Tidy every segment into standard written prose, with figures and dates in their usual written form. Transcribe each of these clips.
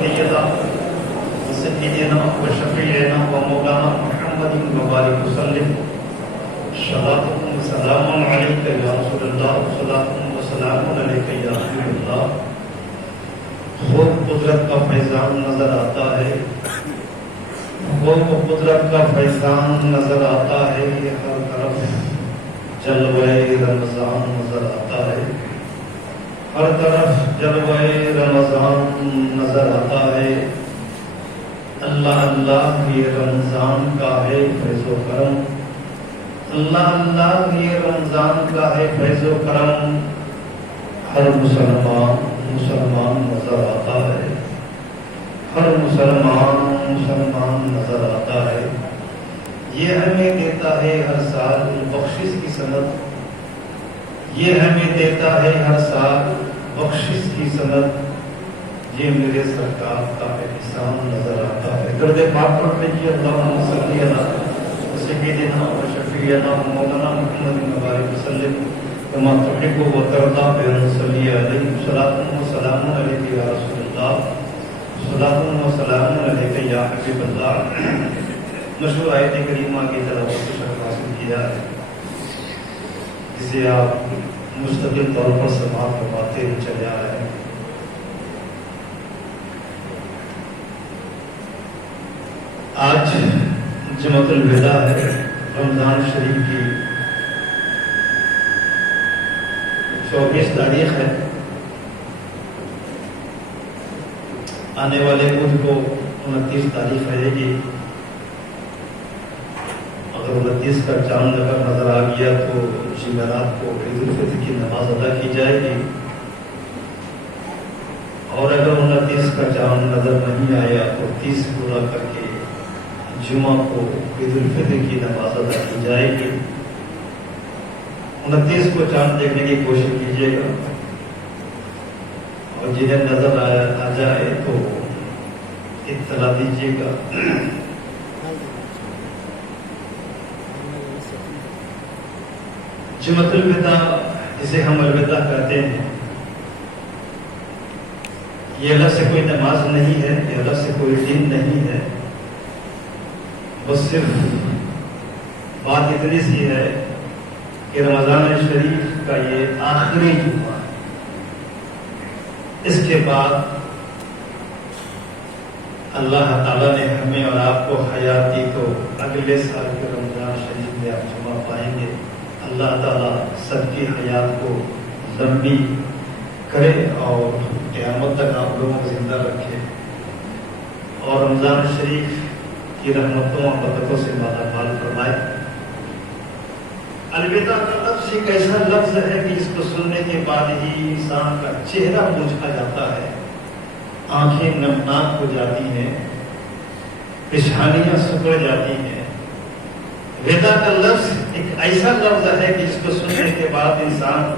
سيدنا وسيدنا وشفيعنا ومولانا محمد وبارك وسلم صلاة وسلام عليك يا رسول الله صلاة وسلام عليك يا حبيب الله. خوب قدرت کا فیضان نظر آتا ہے، خوب قدرت کا فیضان نظر آتا ہے، ہر طرف جلوہ رمضان نظر آتا ہے، ہر طرف جلوہ رمضان نظر آتا ہے. اللہ اللہ یہ رمضان کا ہے فیض و کرم، اللہ اللہ یہ رمضان کا ہے فیض و کرم. ہر مسلمان نظر آتا ہے، ہر مسلمان نظر آتا ہے. یہ ہمیں دیتا ہے ہر سال بخشش کی سند، یہ ہمیں دیتا ہے ہر سال بخشش کی سند. یہ میرے سرکار کا احسان نظر آتا ہے. درد پاک پڑھ لیجیے. اللہم صلی علی سیدنا و شفیعنا مولانا محمد وبارک وسلم كما تحب وترضى بأن نصلي عليه صلاة وسلام عليك يا رسول الله صلاة وسلام عليك يا حبيب الله. مشہور آیت کریمہ کی تلاوت کو شرف حاصل کیا ہے، جسے آپ مستقل طور پر سماعت فرماتے چلے آ رہے ہیں. آج جمعۃ الوداع ہے، رمضان شریف کی 24 تاریخ ہے. آنے والے بدھ کو 29 تاریخ رہے گی. اگر 29 کا چاند اگر نظر آ گیا تو جمعرات کو عید الفطر کی نماز ادا کی جائے گی، اور اگر 29 کا چاند نظر نہیں آیا تو 30 پورا کر کے جمعہ کو عید الفطر کی نماز ادا کی جائے گی. 29 کو چاند دیکھنے کی کوشش کیجیے گا، اور جنہیں نظر آ جائے تو اطلاع دیجیے گا. جمعۃ الوداع جسے ہم الوداع کہتے ہیں، یہ اللہ سے کوئی نماز نہیں ہے، یہ اللہ سے کوئی دین نہیں ہے. بس صرف بات اتنی سی ہے کہ رمضان شریف کا یہ آخری جمعہ، اس کے بعد اللہ تعالیٰ نے ہمیں اور آپ کو حیات دی تو اگلے سال کے رمضان شریف میں آپ جمعہ پائیں گے. اللہ تعالیٰ سب کی حیات کو لمبی کرے اور قیامت تک آپ لوگوں کو زندہ رکھے، اور رمضان شریف کی رحمتوں اور برکتوں سے مالا مال فرمائے. الوداع کا لفظ ایک ایسا لفظ ہے کہ اس کو سننے کے بعد ہی انسان کا چہرہ موجھا جاتا ہے، آنکھیں نمناک ہو جاتی ہیں، پیشانیاں سکڑ جاتی ہیں. ودا کا لفظ ایک ایسا لفظ ہے کہ اس کو سننے کے بعد انسان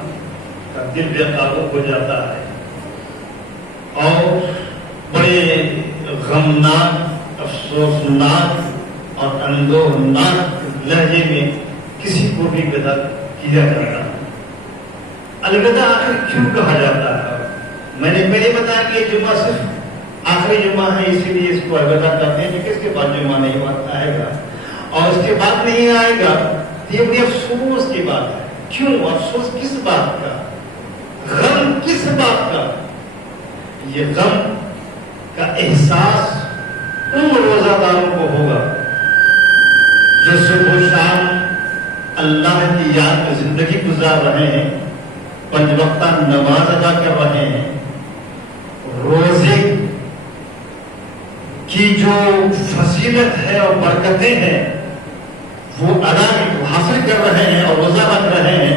کا دل بے قابو ہو جاتا ہے، اور بڑے غمناک، افسوسناک اور اندوہناک لہجے میں کسی کو بھی ودا کیا جاتا ہے. الوداع آخر کیوں کہا جاتا ہے؟ میں نے پہلے بتایا کہ یہ جمعہ صرف آخری جمعہ ہے، اسی لیے اس کو الوداع کہتے ہیں کہ اس کے بعد جمعہ نہیں آئے گا، اور اس کے بعد نہیں آئے گا. یہ بڑی افسوس کی بات ہے. کیوں افسوس؟ کس بات کا؟ غم کس بات کا؟ یہ غم کا احساس ان روزہ داروں کو ہوگا جو صبح و شام اللہ کی یاد میں زندگی گزار رہے ہیں، 5 وقتہ نماز ادا کر رہے ہیں، روزے کی جو فضیلت ہے اور برکتیں ہیں وہ حاصل کر رہے ہیں اور روزہ رکھ رہے ہیں،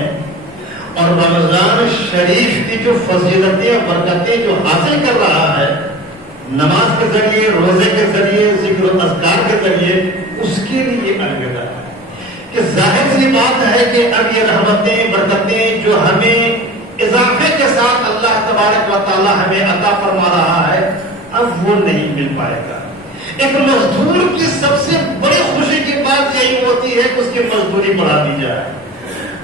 اور رمضان شریف کی جو فضیلتیں اور برکتیں جو حاصل کر رہا ہے نماز کے ذریعے، روزے کے ذریعے، ذکر و اذکار کے ذریعے، اس کے لیے الوداع ہے. کہ ظاہر سی بات ہے کہ اب یہ رحمتیں برکتیں جو ہمیں اضافے کے ساتھ اللہ تبارک و تعالی ہمیں عطا فرما رہا ہے، اب وہ نہیں مل پائے گا. ایک مزدور کی سب سے بڑی خوشی کی بات یہی ہوتی ہے کہ اس کی مزدوری بڑھا دی جائے.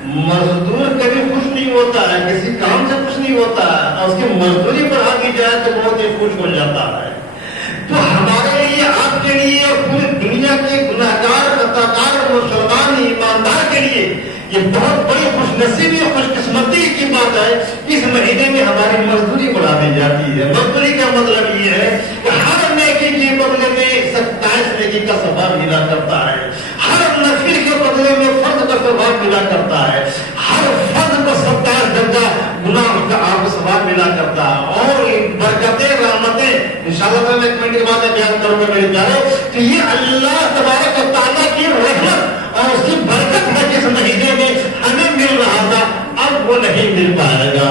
مزدور کبھی خوش نہیں ہوتا ہے، کسی کام سے خوش نہیں ہوتا ہے، اور اس کی مزدوری بڑھا دی جائے تو بہت ہی خوش ہو جاتا ہے. تو ہمارے لیے، آپ کے لیے اور پوری دنیا کے گناہگار خطاکار مسلمان ایماندار کے لیے یہ بہت بڑی خوش نصیبی اور خوش قسمتی کی بات ہے کہ اس مہینے میں ہماری مزدوری بڑھا دی جاتی ہے۔ مزدوری کا مطلب یہ ہے کہ ہر نیکی کے بدلے میں 27 نیکی کا ثواب ملا کرتا ہے، ہر نفل کے بدلے میں فرض کا ثواب ملا کرتا ہے، ہر فرض کو 27 درجہ گناہ کا آپ کو ثواب ملا کرتا ہے، اور برکتیں رحمتیں انشاءاللہ میں ایک منٹ کے بعد بیان کروں گا میرے پیارے کہ یہ اللہ تبارک و تعالیٰ کی رحمت اور اس کی برکت ہے جس مہینے میں ہمیں مل رہا تھا اب وہ نہیں مل پائے گا۔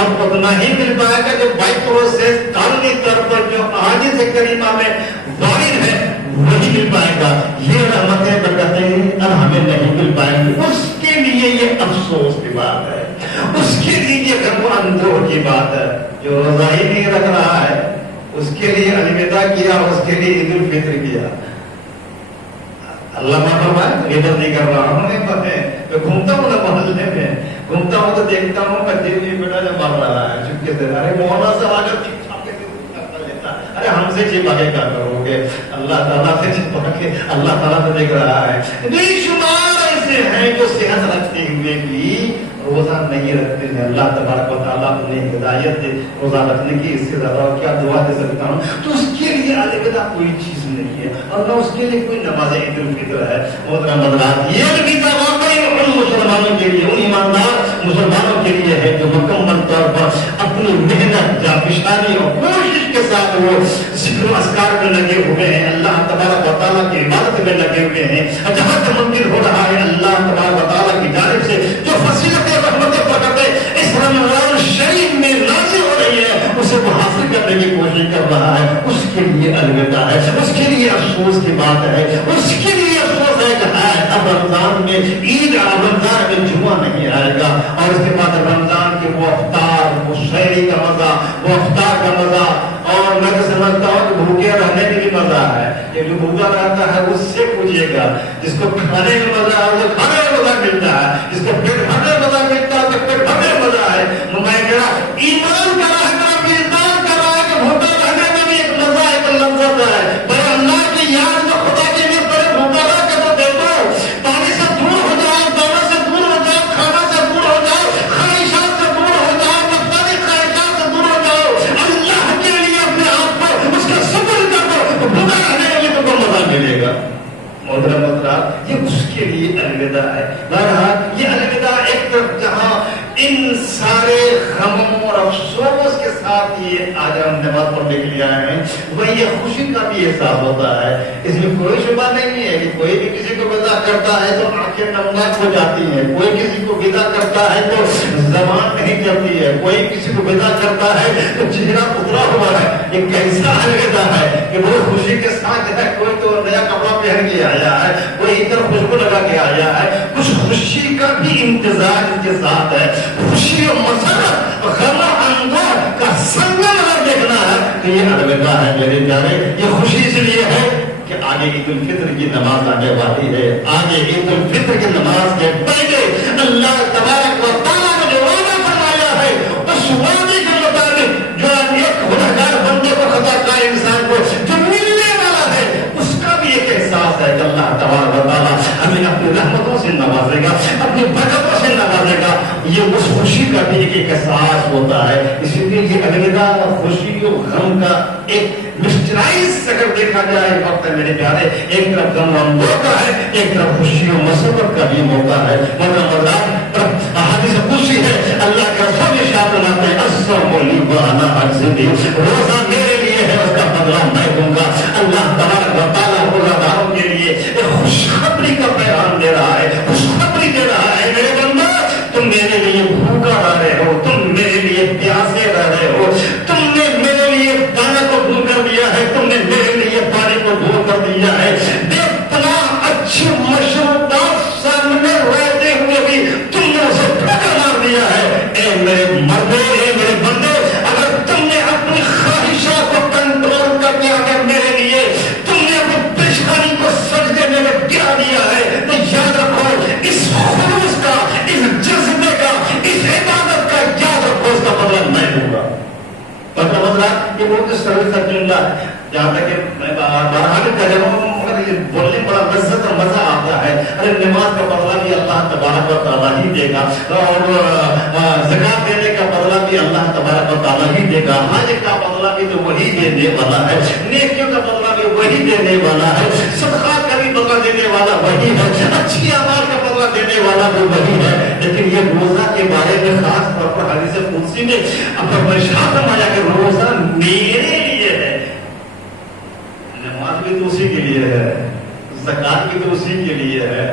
اب اتنا ہی مل پائے گا جو بائی پروسیس قانونی طور پر جو احادیث کریمہ میں وارد ہے وہی مل پائے گا۔ یہ رحمتیں برکتیں اب ہمیں نہیں مل پائیں گی، اس کے لیے یہ افسوس کی بات ہے، اس کے لیے یہ غم و اندوہ کی بات ہے۔ جو روزہ ہی نہیں رکھ رہا ہے اس کے لیے الوداع کیا، اس کے لیے عید الفطر کیا۔ اللہ فرمائے غیبت نہیں کر رہا ہوں، میں گھومتا ہوں نا محلے میں، گھومتا ہوں تو دیکھتا ہوں کہ جی بیٹا جو مر رہا ہے چپکے سے، ارے مولانا سے آ کر ارے ہم سے چھپا کے کیا کرو گے؟ اللہ تعالیٰ سے چھپا کے اللہ تعالیٰ سے دیکھ رہا ہے۔ بے شمار ایسے ہیں جو صحت رکھتے ہوئے بھی روزہ نہیں رکھتے ہیں۔ اللہ تبارک و تعالیٰ انہیں ہدایت دے روزہ رکھنے کی، اس سے زیادہ کیا دعا دے سکتا ہوں؟ تو اس کے لیے الوداع کوئی چیز نہیں ہے، اور نہ اس کے لیے کوئی نماز عید الفطر ہے۔ محترم حضرات، یہ الوداع واقعی ان مسلمانوں کے لیے، ان ایماندار مسلمانوں کے لیے ہے جو مکمل طور پر اپنی محنت جانفشانی اور کوشش کے ساتھ وہ ذکر و اذکار میں لگے ہوئے ہیں، اللہ تبارک و تعالیٰ کی عبادت میں لگے ہوئے ہیں۔ جہاں تک ممکن ہو رہا ہے اللہ تبارک و تعالیٰ کی جانب سے جو فضیلت رحمتیں برکتیں اس رمضان شریف میں نازل ہو رہی ہے اسے وہ حاصل کرنے کی کوشش کر رہا ہے، اس کے لیے الوداع ہے، اس کے لیے افسوس کی بات ہے، اس کے لیے افسوس ہے کہ اب رمضان میں عید اور رمضان میں جمعہ نہیں آئے گا، اور اس کے بعد رمضان کے وہ افطار، وہ شہری کا مزہ، وہ افطار کا مزہ، اور میں تو سمجھتا ہوں کہ بھوکے رہنے میں بھی مزہ ہے۔ یہ جو بھوکا رہتا ہے اس سے پوچھیے گا، جس کو کھانے میں مزہ ہے اسے کھانے میں مزہ ملتا ہے، جس کو پیٹ بھرنے میں مزہ ملتا ہے اسے پیٹ بھرنے میں مزہ ہے۔ میں کہہ رہا ایمان کا راہ کا میزان کا راہ کہ بھوکا رہنے میں بھی ایک مزہ ہے، ایک لذت ہے۔ پر اللہ کی یاد میں خدا کے لیے بڑے بھوکا رہ کے تو دیکھو، پانی سے دور ہو جاؤ، دانا سے دور ہو جاؤ، کھانا سے دور ہو جاؤ، خواہشات سے دور ہو جاؤ، مختلف خواہشات سے دور ہو جاؤ، اللہ کے لیے اپنے آپ کو اس کا صبر کر دو تو بھوکا رہنے میں بھی تم کو مزہ ملے گا۔ محترم حضرات، یہ اس کے لیے الوداع ہے۔ بہرحال یہ الوداع ایک طرف جہاں ان سارے غموں اور افسوس کے ساتھ یہ آج ہم نماز پڑھنے کے لیے آئے ہیں، وہیں یہ خوشی کا بھی احساس ہوتا ہے۔ اس میں کوئی شبہ نہیں ہے کہ کوئی بھی کسی کو ودا کرتا ہے تو آنکھیں نمناک ہو جاتی ہیں، کوئی کسی کو ودا کرتا ہے تو زبان نہیں چلتی ہے، کوئی کسی کو ودا کرتا ہے تو چہرہ اترا ہوا ہے۔ یہ کیسا الوداع ہے کہ وہ خوشی کے ساتھ ہے، کوئی تو نیا کپڑا پہن کے آیا ہے، کوئی ادھر خوشبو لگا کے آیا ہے، کچھ خوشی کا بھی انتظار ان کے ساتھ ہے۔ خوشی اور مسرت اور غم و اندوہ کا سنگم اگر دیکھنا ہے تو یہ الوداع ہے میرے پیارے۔ یہ خوشی اس لیے ہے کہ آگے عید الفطر کی نماز آنے والی ہے، آگے عید الفطر کی نماز کے پہلے اللہ تبارک و تعالیٰ نے جو وعدہ فرمایا ہے اس وعدے کے مطابق جو ایک گنہگار بندے کو، خطا کار انسان کو جو ملنے والا ہے اس کا بھی ایک احساس ہے کہ اللہ تبارک و تعالیٰ ہمیں اپنی رحمتوں سے نوازے گا، اپنی برکتوں سے نوازے گا۔ یہ اس خوشی کا بھی ایک احساس ہوتا ہے۔ اسی لیے یہ الوداع اور خوشی اور غم کا ایک مسٹرائز اگر دیکھا جائے وقت ہے میرے پیارے، ایک طرف غم و اندوہ کا ہے، ایک طرف خوشی و مسرت کا بھی موقع ہے۔ حدیث قدسی ہے، اللہ کا رسول ارشاد فرماتے ہیں الصوم لی وانا اجزی، روزہ میرے لیے ہے اس کا بدلہ میں دوں گا۔ اللہ تبارک و تعالیٰ روزہ داروں کے لیے ایک خوشخبری کا پیغام دے رہا ہے، خوشخبری دے رہا ہے میرے بندہ تم میرے لیے بھوکا رہے ہو، تم میرے لیے پیاسے رہے ہو، تم نے میرے لیے دانا کو دور کر دیا ہے، تم نے میرے لیے پانی کو دور کر دیا ہے۔ بے پناہ اچھی مشروبات سامنے رہتے ہوئے بھی تم نے اسے ٹھکر مار دیا ہے۔ اے میرے مردے، اے میرے بندے، اگر تم نے اپنی خواہشات جہاں تک کہ میں بہرحال کہہ مگر یہ بولنے بڑا لذت اور مزہ آتا ہے. ارے نماز کا بدلہ بھی اللہ تبارک و تعالیٰ ہی دے گا, اور زکات دینے کا بدلہ بھی اللہ تبارک و تعالیٰ ہی دے گا, حج کا بدلہ بھی تو وہی دینے والا ہے, نیکیوں کا بدلہ بھی وہی دینے والا ہے, صدقات کا بھی بدلہ دینے والا وہی ہے, اچھی اعمال کا بدلہ دینے والا بھی وہی ہے. لیکن یہ روزہ کے بارے میں خاص طور پر حدیث قدسی میں ارشاد فرمایا کہ روزہ میرے لیے ہے. نماز بھی تو اسی کے لیے ہے, زکات بھی تو اسی کے لیے ہے,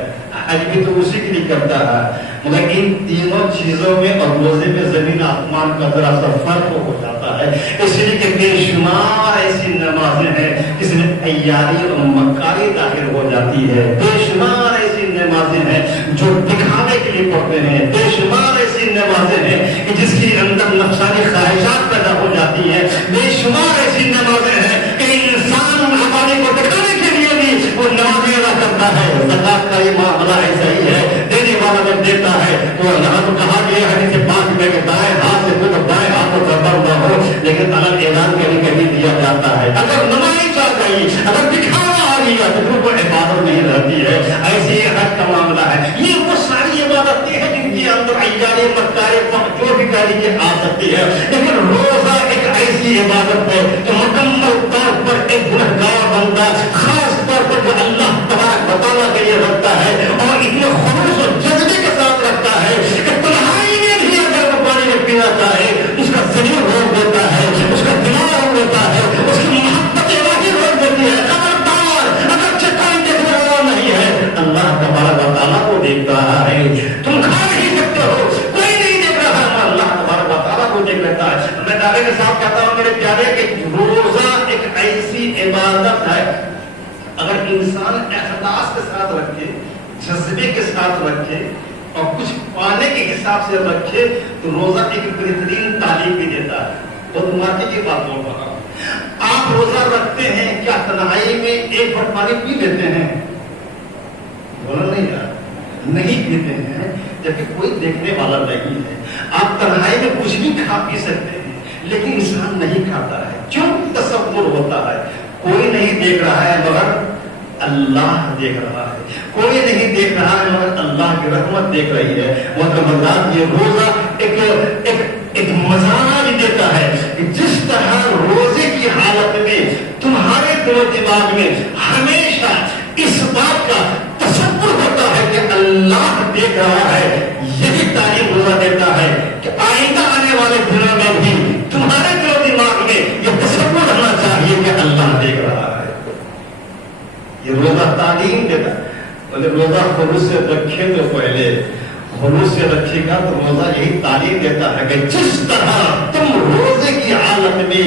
حج بھی تو اسی کے لیے کرتا ہے, مگر ان تینوں چیزوں میں اور روزے میں زمین آسمان کا ذرا سا فرق ہو جاتا ہے. اس لیے کہ بے شمار ایسی نمازیں ہیں جس میں عیاری اور مکاری داخل ہو جاتی ہے, بے شمار ایسی نمازیں ہیں جو دکھانے کے لیے پڑھتے ہیں, بے شمار ایسی نمازیں ہیں کہ جس کے اندر نفسانی خواہشات پیدا ہو جاتی ہیں, بے شمار ایسی نمازیں ہیں کہ انسان ہمارے کو دکھانے کے لیے بھی وہ نمازیں ادا کرتا ہے. زکات کا یہ معاملہ ایسا ہی ہے, دینے والا جب دیتا ہے تو یہاں تو کہا گیا ہے کہ 5 روپے کے دائیں ہاتھ سے تو بائیں ہاتھ کو بربر نہ ہو, لیکن الگ اعلان کبھی کبھی دیا جاتا ہے. اگر نمائش آ گئی, اگر دکھاوا آ گیا تو پھر وہ عبادت نہیں رہتی ہے. ایسے ہی حج کا معاملہ ہے, یہ وہ ساری عبادتیں ہیں جن کے اندر عیاری مکاری جو بھی کاری آ سکتی ہے. لیکن روزہ ایک ایسی عبادت ہے جو مکمل طور پر ایک گنہگار بندہ خاص طور پر جو اللہ تبارک و تعالیٰ کے لیے رکھتا ہے اور اتنے خلوص اور جذبے کے ساتھ رکھتا ہے کہ تنہائی میں بھی اگر وہ پانی میں پینا چاہے اس کا ضمیر روک دیتا ہے, اس کا دماغ روک دیتا ہے, اس کی محبت الہی روک دیتی ہے. خبردار, اگر چٹائی دیکھنے والا نہیں ہے, اللہ تبارک و تعالیٰ کو دیکھ رہا ہے. تم کھا نہیں سکتے ہو, کوئی نہیں دیکھ رہا ہے, اللہ تبارک و تعالیٰ کو دیکھ لیتا ہے. میں دعوے کے ساتھ کہتا ہوں میرے پیارے کہ روزہ ایک ایسی عبادت ہے اگر انسان اخلاص کے ساتھ رکھے, جذبے کے ساتھ رکھے اور کچھ پانے کے حساب سے رکھے تو روزہ ایک بہترین تعلیم بھی دیتا ہے. اور واقعی کی بات بول رہا ہوں, آپ روزہ رکھتے ہیں کیا تنہائی میں ایک گھٹ پانی پی لیتے ہیں؟ بولا نہیں یار, نہیں پیتے ہیں جبکہ کوئی دیکھنے والا نہیں ہے. آپ تنہائی میں کچھ بھی کھا پی سکتے ہیں لیکن انسان نہیں کھاتا ہے. کیوں؟ تصور ہوتا ہے کوئی نہیں دیکھ رہا ہے مگر اللہ دیکھ رہا ہے, کوئی نہیں دیکھ رہا ہے مگر اللہ کی رحمت دیکھ رہی ہے. یہ روزہ ایک مزاج دیتا ہے کہ جس طرح روزے کی حالت میں تمہارے دل و دماغ میں ہمیشہ اس بات کا تصور ہوتا ہے کہ اللہ دیکھ رہا ہے, یہی تعلیم روزہ دیتا ہے کہ آئندہ آنے والے دنوں میں بھی تمہارے دل و دماغ میں یہ تصور ہونا چاہیے کہ اللہ دیکھ رہا ہے. یہ روزہ تعلیم دیتا ہے. بولے روزہ خلوص سے رکھے تو پہلے خلوص سے رکھے گا تو روزہ یہی تعلیم دیتا ہے کہ جس طرح تم روزے کی حالت میں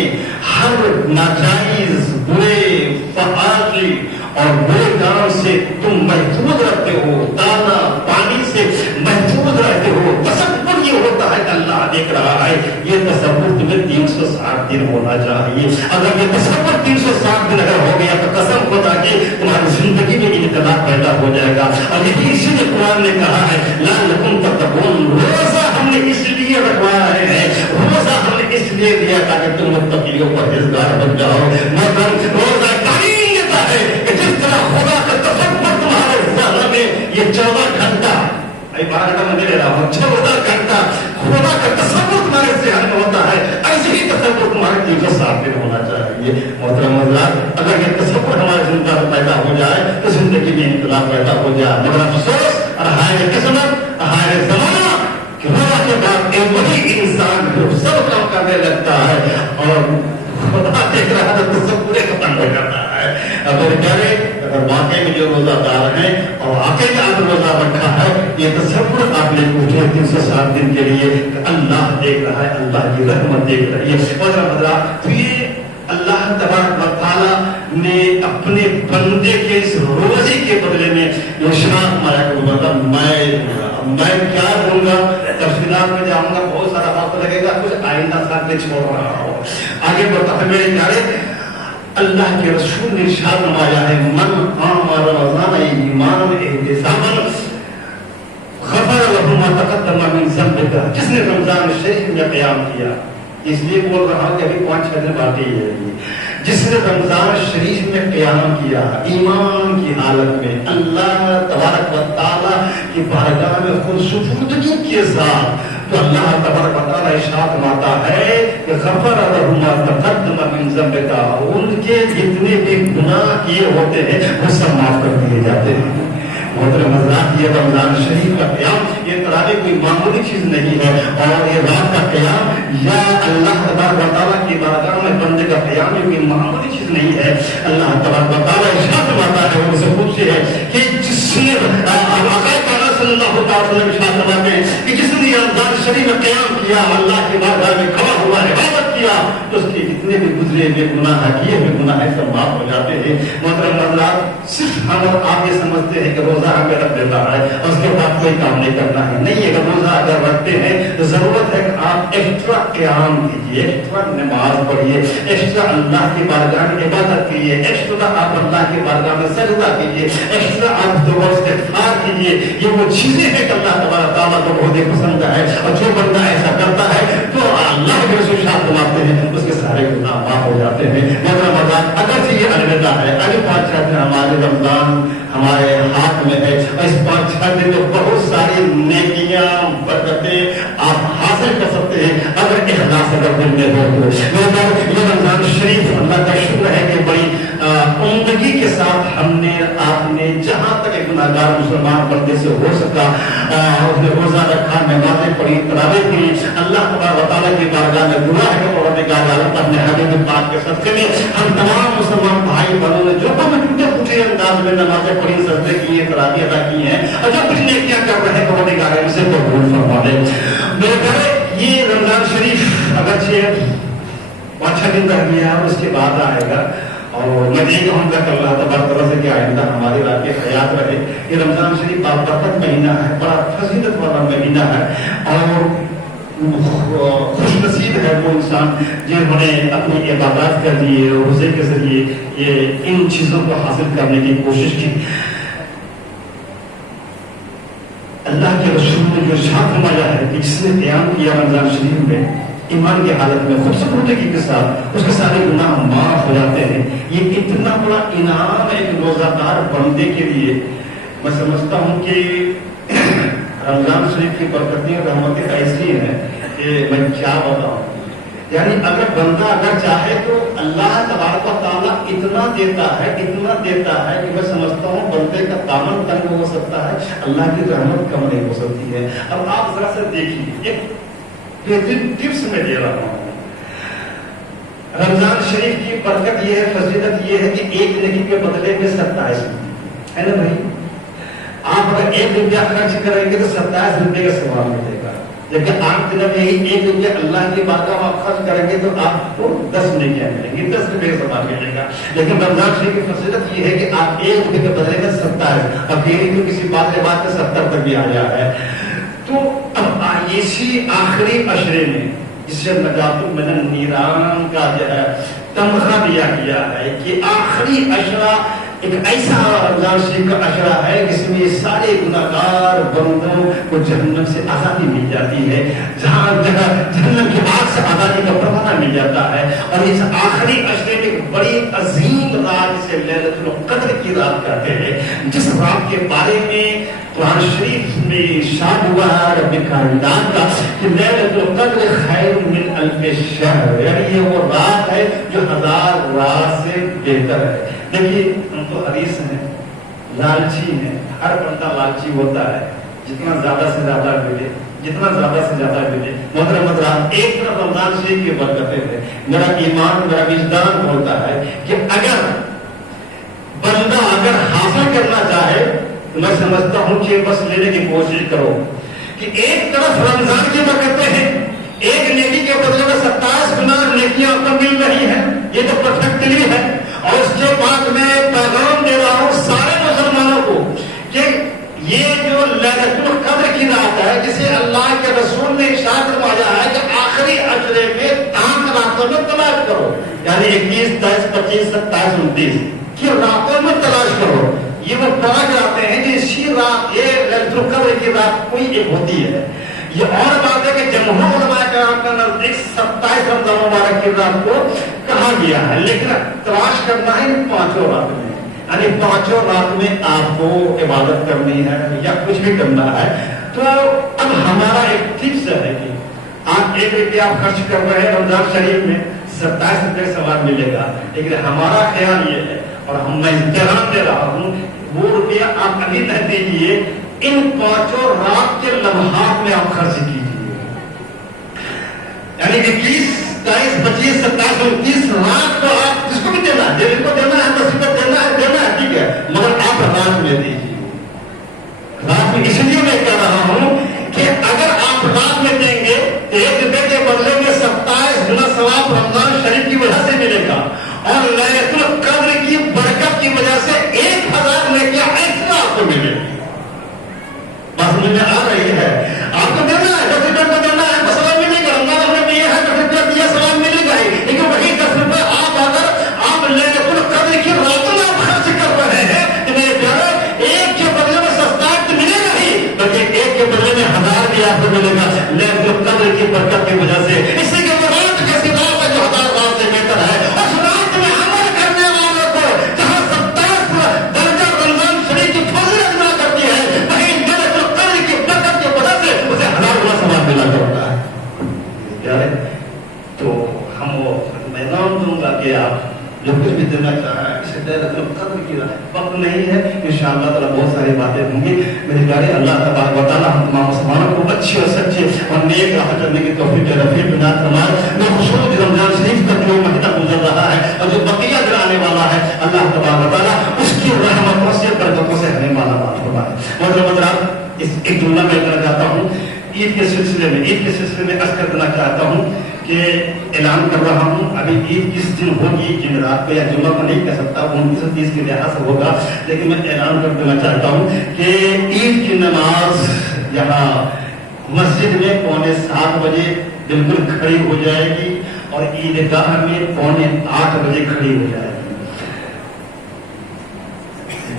ہر ناجائز برے فحاشی اور برے کام سے تم محفوظ رہتے ہو, دانا پانی سے محفوظ رہتے ہو, تصور یہ ہوتا ہے کہ اللہ دیکھ رہا ہے. یہ تصور تمہیں 360 دن ہونا چاہیے. اگر یہ تصور 360 دن اگر ہو گیا تو قسم خدا کہ تمہاری زندگی میں انقلاب پیدا ہو جائے گا. اور یہی اسی لیے قرآن نے کہا ہے لعلکم تتقون, روزہ ہم نے اس لیے رکھوایا ہے, روزہ ہم نے اس لیے دیا تاکہ تم متقیوں پرہیزگار بن جاؤ. مگر روزہ تعلیم دیتا ہے کہ جس طرح خدا کا تصور تمہارے ذہن میں یہ 14 گھنٹہ 12 گھنٹہ میں لے رہا ہوں, 14 گھنٹہ خدا کا تصور تمہارے ذہن میں ہوتا ہے, ایسے ہی تصور تمہارے 360 دن ہونا چاہیے. محترم حضرات, اگر یہ تصور ہمارے زندگی میں پیدا ہو جائے تو زندگی میں انقلاب پیدا ہو جائے. مگر افسوس اور ہائے قسمت, ہائے زمانہ کہ روزہ کے بعد ایک وہی انسان جو سب کام کرنے لگتا ہے اور خدا دیکھ رہا ہے تو سب پورے ختم ہو جاتا ہے. اگر واقعی میں جو روزہ دار ہیں اور واقعی میں آپ روزہ رکھا ہے, یہ تصور آپ نے پوچھے 360 دن کے لیے کہ اللہ دیکھ رہا ہے, اللہ کی رحمت دیکھ رہی ہے. تو یہ اللہ تبارک و تعالیٰ نے اپنے بندے کے اس روزے کے بدلے میں ارشاد فرمایا کہ میں کیا دوں گا. تفصیلات میں جاؤں گا, بہت سارا وقت لگے گا, کچھ آئندہ ساتھ میں چھوڑ رہا ہوں. آگے بڑھتا ہے میرے پیارے, اللہ کے رسول نے ارشاد فرمایا ہے من قام رمضان ایمانا واحتسابا غفر له ما تقدم من ذنبه. جس نے رمضان شریف میں قیام کیا, اس لیے بول رہا ہوں کہ ابھی 5-6 دن باقی ہے, جس نے رمضان شریف میں قیام کیا ایمان کی حالت میں اللہ تبارک و تعالیٰ کی بارگاہ میں خود سپردگی کے ساتھ، تو اللہ تبارک و تعالیٰ ارشاد فرماتا ہے کہ غفر لہ ما تقدم من ذنبک، ان کے جتنے بھی گناہ کیے ہوتے ہیں وہ سب معاف کر دیے جاتے ہیں۔ محترم حضرات، یہ رمضان شریف کا قیام یہ تراویح کوئی معمولی چیز نہیں ہے، اور یہ رات کا قیام یا اللہ تبارک و تعالیٰ کی بارگاہ میں بندے کا قیام یہ کوئی معمولی چیز نہیں ہے۔ اللہ تبارک و تعالیٰ ارشاد فرماتا ہے، ان سے پوچھے ہے کہ جس نے آقا تعالیٰ صلی اللہ علیہ وسلم ارشاد فرماتے ہیں کہ جس نے رمضان شریف میں قیام کیا، اللہ کی بارگاہ میں کھڑا ہوا عبادت کیا، تو اس کے جتنے بھی گزرے ہوئے گناہ کیے ہوئے گناہ سب معاف ہو جاتے ہیں۔ محترم حضرات، صرف ہم اور آپ یہ سمجھتے ہیں کہ روزہ ہمیں رکھ دیتا ہے اور اس کے بعد کوئی کام نہیں کرنا ہے، نہیں۔ اگر روزہ اگر رکھتے ہیں تو ضرورت ہے کہ آپ ایکسٹرا قیام کیجیے، ایکسٹرا نماز پڑھیے، ایکسٹرا اللہ کی بارگاہ میں عبادت کیجیے، ایکسٹرا آپ اللہ کی بارگاہ میں سجدہ کیجیے، ایکسٹرا آپ توبہ استغفار کیجیے۔ یہ وہ چیزیں ہیں کہ اللہ تبارک تعالیٰ کو بہت ہی پسند ہے، اور جو بندہ ایسا کرتا ہے تو اللہ کے رسول شاہ فرماتے ہیں اس کے سارے گناہ معاف ہو جاتے ہیں۔ اگرچہ یہ الوداع ہے، اگلے 5-6 دن ہمارے رمضان ہمارے ہاتھ میں ہے، اور اس 5-6 دن میں بہت ساری نیکیاں برکتیں آپ حاصل کر سکتے ہیں اگر اخلاص اگر دل میں ہو تو۔ یہ رمضان شریف اللہ کا شکر ہے کہ بڑی عمدگی کے ساتھ ہم نے آپ نے جہاں تک ایک گناہ گار مسلمان بندے سے ہو سکا اس نے روزہ رکھا، نمازیں پڑھی، تراویح کی، اللہ تبارک و تعالیٰ کی بارگاہ میں گناہ کے پروردگار عالم اپنے حبیب پاک کے صدقے میں ہم تمام مسلمان بھائی بہنوں نے جو ہم ٹوٹے پھوٹے انداز میں نمازیں پڑھی، سجدے کیے، تراویح ادا کی ہیں، اور جو کچھ نیکیاں کر رہے ہیں پروردگار عالم سے قبول فرما دے۔ میرے بھائی، یہ رمضان شریف اگرچہ 5-6 دن رہ گیا اور اس کے بعد آئے گا، اور میں یہ کہوں گا کہ اللہ تبارک تعالیٰ سے کہ آئندہ ہماری راتیں حیات رہے۔ یہ رمضان شریف بابرکت مہینہ ہے، بڑا فضیلت والا مہینہ ہے، اور خوش نصیب ہے وہ انسان جنہوں نے اپنی عبادات کر لیے، روزے کے ذریعے یہ ان چیزوں کو حاصل کرنے کی کوشش کی۔ اللہ کے رسول نے جو ارشاد فرمایا ہے کہ جس نے قیام کیا رمضان شریف میں ایمان کی حالت میں خود سپردگی کے ساتھ، اس کے سارے گناہ معاف ہو جاتے ہیں۔ یہ اتنا بڑا انعام ہے ایک روزہ دار بندے کے لیے۔ میں سمجھتا ہوں کہ رمضان شریف کی برکتیں اور رحمتیں ایسی ہیں کہ میں کیا بتاؤں، یعنی اگر بندہ اگر چاہے تو اللہ تبارک و تعالیٰ اتنا دیتا ہے کہ میں سمجھتا ہوں بندے کا دامن تنگ ہو سکتا ہے، اللہ کی رحمت کم نہیں ہو سکتی ہے۔ اب آپ ذرا سے دیکھیے، ایک ٹپس میں دے رہا ہوں۔ رمضان شریف کی برکت یہ ہے، فضیلت یہ ہے کہ ایک نیکی کے بدلے میں 27 ہے نا بھائی؟ آپ اگر 1 روپیہ خرچ کریں گے تو 27 روپے کا ثواب ملے گا، لیکن آپ دن میں 1 روپیہ اللہ کی بارگاہ میں آپ خرچ کریں گے تو آپ کو 10 نیکیاں ملیں گی، 10 روپے کا ثواب ملے گا۔ لیکن رمضان شریف کی فضیلت یہ ہے کہ آپ 1 روپے کے بدلے میں 27، اب یہ نہیں کہ کسی بات میں 70 تک بھی آیا ہے۔ تو اب اسی آخری عشرے میں جس سے نجات من النیران کا جو ہے تمغہ دیا گیا ہے کہ آخری عشرہ ایک ایسا رمضان شریف کا عشرہ ہے جس میں سارے گناہگار بندوں کو جہنم سے آزادی مل جاتی ہے، جہاں جگہ جہنم کی آگ سے آزادی کا پروانہ مل جاتا ہے۔ اور اس آخری عشرے میں ایک بڑی عظیم رات جسے لیلۃ القدر کی رات کہتے ہیں، جس رات کے بارے میں قرآن شریف میں ارشاد ہوا ہے رب کائنات کا کہ لیلۃ القدر خیر من الف شہر، یعنی یہ وہ رات ہے جو 1000 رات سے بہتر ہے۔ دیکھیے ہم تو حدیث ہیں، لالچی ہیں، ہر بندہ لالچی ہوتا ہے، جتنا زیادہ سے زیادہ ملے، جتنا زیادہ سے زیادہ ملے۔ محترم حضرات، ایک طرف رمضان شریف کی برکتیں ہیں، میرا ایمان میرا وجدان بولتا ہے کہ اگر بندہ اگر حاصل کرنا چاہے تو میں سمجھتا ہوں کہ بس لینے کی کوشش کرو کہ ایک طرف رمضان کی برکتیں ہیں، ایک نیکی کے بدلے میں 27 گنا نیکیاں آپ کو مل رہی ہیں، یہ تو پرفیکٹلی ہے۔ اور اس کے بعد میں پیغام دے رہا ہوں سارے مسلمانوں کو کہ یہ جو لیلۃ القدر کی رات ہے جسے اللہ کے رسول نے ارشاد فرمایا ہے کہ آخری عشرے میں تمام راتوں میں تلاش کرو، یعنی 21، 23، 25، 27، 29 کی راتوں میں تلاش کرو۔ یہ وہ 5 راتیں ہیں جو اسی رات یہ لیلۃ القدر کی رات کوئی ایک ہوتی ہے یہ اور بات ہے کہ جمہور علماء کرام کا نزدیک 27 رمضان مبارک کی رات کو کہا گیا ہے، لیکن تلاش کرنا ہے ان 5 رات میں، یعنی 5 رات میں آپ کو عبادت کرنی ہے یا کچھ بھی کرنا ہے۔ تو اب ہمارا ایک فکس ہے کہ آپ 1 روپیہ آپ خرچ کر رہے ہیں رمضان شریف میں 27 روپئے کا ثواب ملے گا، لیکن ہمارا خیال یہ ہے اور میں امتحان دے رہا ہوں، وہ روپیہ آپ ابھی نہ دیجیے، ان 5 رات کے لمحات میں آپ خرچ کیجیے، یعنی 21 22 25 27 29 رات کو آپ جس کو بھی دینا ہے، کو دینا ہے 10 روپئے دینا ہے ٹھیک ہے، مگر آپ رات میں دیجیے۔ رات میں اس لیے میں کہہ رہا ہوں کہ اگر آپ رات میں دیں گے 1 روپئے کے بدلے میں 27 گنا ثواب رمضان شریف کی وجہ سے ملے گا، اور لیلۃ القدر کی برکت کی وجہ سے 1000 نیکیاں ایکسٹرا آپ کو ملے گی۔ بات سمجھ میں آ رہی ہے؟ آپ کو دینا ہے 10 روپئے کو دینا ہے تو ثواب ملے گا، رمضان میں دیا ہے 10 روپئے دیا ثواب ملے گا ہی، لیکن وہی 10 روپئے آپ اگر آپ لیلۃ القدر کی راتوں میں آپ خرچ کر رہے ہیں تو میرے پیارے ایک کے بدلے میں 27 تو ملے گا ہی، بلکہ ایک کے بدلے میں 1000 بھی آپ کو ملے گا لیلۃ القدر کی برکت کی وجہ سے۔ اسی کے رات جیسی رات ہے جو 1000 رات سے بہتر ہے، اور رات میں عمل کرنے والوں کو جہاں 27 درجہ رمضان شریف کی فضیلت ملا کرتی ہے، وہیں لیلۃ القدر کی برکت کی وجہ سے اسے 1000 گنا ثواب ملا کرتا ہے۔ تو ہم وہ میں نام دوں گا کہ آپ جو کچھ بھی دینا چاہیں اسے لیلۃ القدر کی وقت نہیں ہے، انشاءاللہ تعالیٰ بہت ساری باتیں ہوں گی میرے پیارے۔ اللہ تبارک و تعالیٰ ہم تمام مسلمانوں کو اچھے اور سچے اور نیک راہ چلنے کی توفیق رفیق بنا فرمائے۔ میں خصوصاً رمضان شریف کا جو مہینہ گزر رہا ہے اور جو بقیہ دن آنے والا ہے، اللہ تبارک و تعالیٰ اس کی رحمتوں سے برکتوں سے ہمیں مالا مال فرمائے۔ محترم حضرات، اس ایک جملہ میں کرنا چاہتا ہوں عید کے سلسلے میں عرض کر دینا چاہتا ہوں کہ اعلان کر رہا ہوں، ابھی عید کس دن ہوگی، جمعرات کو یا جمعہ کو نہیں کہہ سکتا، 29 اور 30 کے لحاظ سے ہوگا، لیکن میں اعلان کر دینا چاہتا ہوں کہ عید کی نماز یہاں مسجد میں 6:45 بجے بالکل کھڑی ہو جائے گی اور عیدگاہ میں 7:45 بجے کھڑی ہو جائے گی۔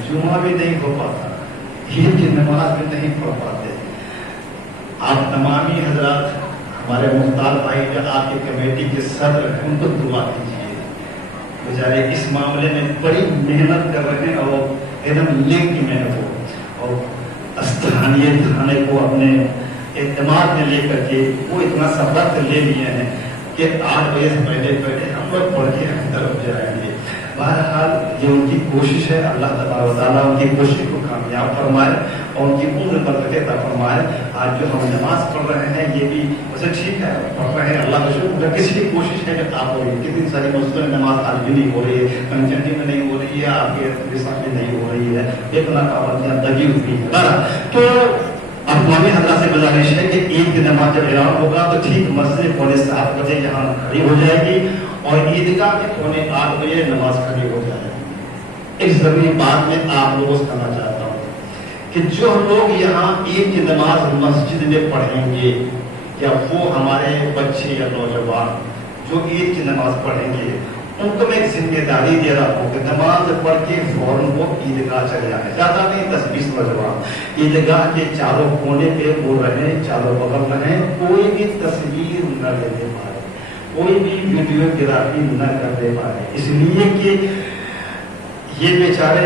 جمعہ بھی نہیں ہو پاتا، عید کی نماز بھی نہیں پڑھ پاتے، آپ تمامی حضرات ہمارے مختار بھائی جو آپ کی کمیٹی کے صدر ہیں ان کو دعا کیجیے، بیچارے اس معاملے میں بڑی محنت کر رہے ہیں اور ایک دم لنک میں ہو اور استھانیہ تھانے کو اپنے اعتماد میں لے کر کے وہ اتنا سا وقت لے لیے ہیں کہ 8 بجے سے پہلے ہم لوگ پڑھ کے اندر ہو جائیں گے۔ بہرحال یہ ان کی کوشش ہے، اللہ تبارک و تعالیٰ ان کی کوشش کو کامیاب فرمائے اور ان کی عمر برکت عطا فرمائے۔ آج جو ہم نماز پڑھ رہے ہیں یہ بھی ویسے ٹھیک ہے، پڑھ رہے ہیں اللہ کا شکر، مگر کسی کی کوشش ہے کہ آپ ہو رہی ہے، کتنی ساری مسلم میں نماز آج بھی نہیں ہو رہی ہے، کنچنٹی میں نہیں ہو رہی ہے، آپ کے رسالے میں نہیں ہو رہی ہے، اتنا پابندیاں لگی ہوئی ہے۔ تو اب تمامی حضرات سے گزارش ہے کہ عید کی نماز جب اعلان ہوگا تو ٹھیک مسجد 7:45 بجے یہاں کھڑی ہو جائے گی اور عیدگاہ میں 7:45 بجے نماز کھڑی ہو جائے گی۔ ایک ضروری بات میں آپ لوگوں سے کہنا چاہتا ہوں کہ جو لوگ یہاں عید کی نماز مسجد میں پڑھیں گے یا وہ ہمارے بچے یا نوجوان جو عید کی نماز پڑھیں گے ان کو میں ایک ذمہ داری دے رہا ہوں کہ نماز پڑھ کے فوراً وہ عیدگاہ چلے آئے، زیادہ نہیں 10-20 نوجوان عیدگاہ کے چاروں کونے پہ وہ رہیں، چاروں بغل رہیں، کوئی بھی تصویر نہ لینے پائے، کوئی بھی ویڈیو گرافی نہ کرنے پائے، اس لیے کہ یہ بیچارے